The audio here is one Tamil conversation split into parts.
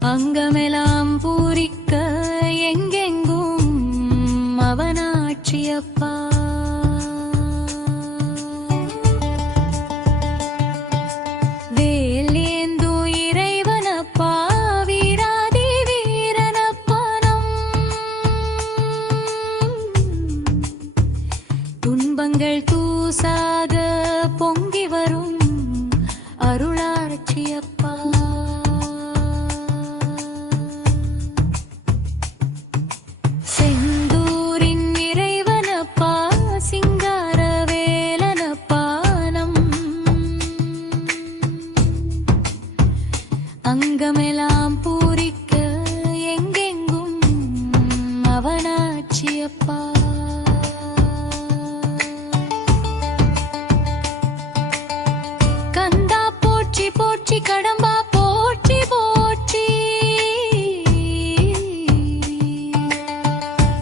அங்கமெல்லாம் பூரிக்க எங்கெங்கும் அவனாட்சியப்பா. வேலேந்தும் இறைவனப்பா, வீராதி வீரனப்பா. துன்பங்கள் தூசாக பொங்கி வரும் அருளாட்சியப்பா. செந்தூரின் இறைவனப்பா, சிங்கார வேலனப்பா. அங்கமெல்லாம் பூரிக்க எங்கெங்கும் அவனாட்சியப்பா. கந்தா போற்றி போற்றி, கடம்பா போற்றி போற்றி.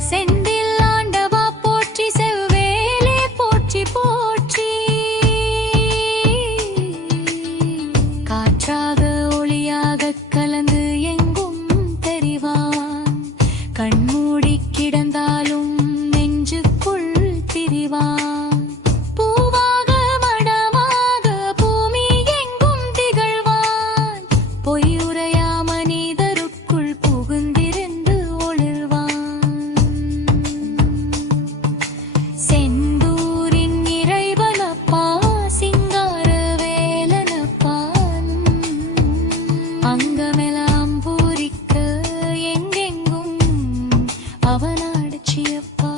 செந்தில் ஆண்டவா போற்றி, செவ்வேலே போற்றி போற்றி. காற்றாக ஒளியாக கலந்து எங்கும் தெரிவான், கண்மூடி கிடந்தாலும் நெஞ்சுக்குள் திரிவான். பூவாக மடமாக பூமி எங்கும் திகழ்வான், பொய்யுரையா மனிதருக்குள் புகுந்திருந்து ஒளிர்வான். செந்தூரின் இறைவனப்பா, சிங்கார வேலனப்பா. அங்கமெல்லாம் பூரிக்க எங்கெங்கும் அவனாட்சியப்பா.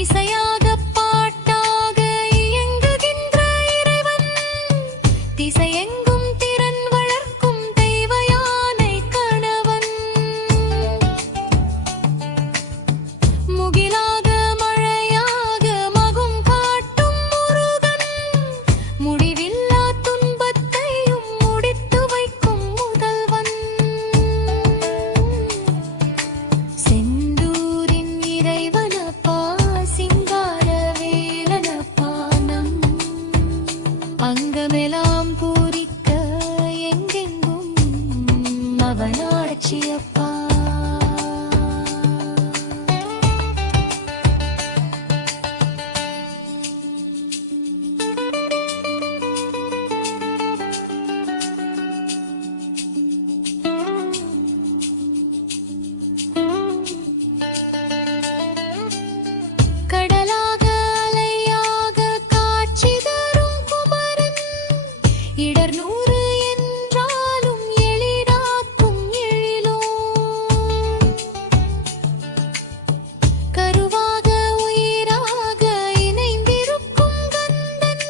இசையாக பாட்டாக இயங்குகின்ற இறைவன், திசையெங்கும் திறன் வளர்க்கும் தெய்வ யானை கணவன். முகிலாக மழையாக மகும் காட்டும் முருகன், முடிவில்லா துன்பத்தையும் முடித்து வைக்கும் முதல்வன். செந்தூரின் இறைவனப்பா, சிங்கார வேலனப்பா. அங்கமெல்லாம் பூரிக்க எங்கெங்கும் அவனாட்சியப்பா. கடலாக அலையாக காட்சி தரும் குமரன், இடர் நூறு என்றாலும் எளிதாக்கும் எழிலும். கருவாக உயிராக இணைந்திருக்கும் கந்தன்,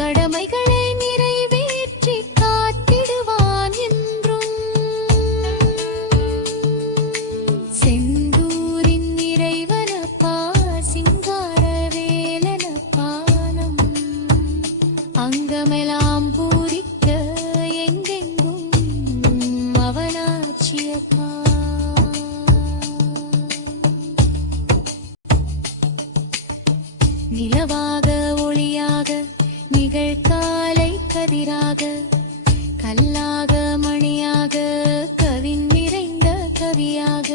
கடமைகளை நிறைவேற்றி காத்திடுவான் என்றும். செந்தூரின் இறைவனப்பா, சிங்கார வேலனப்பா. அங்கமெல்லாம் பூரிக்க எங்கெங்கும் அவனாட்சியப்பா. நிலவாக ஒளியாக நிகழ்காலை கதிராக, கல்லாக மணியாக கவின் நிறைந்த கவியாக.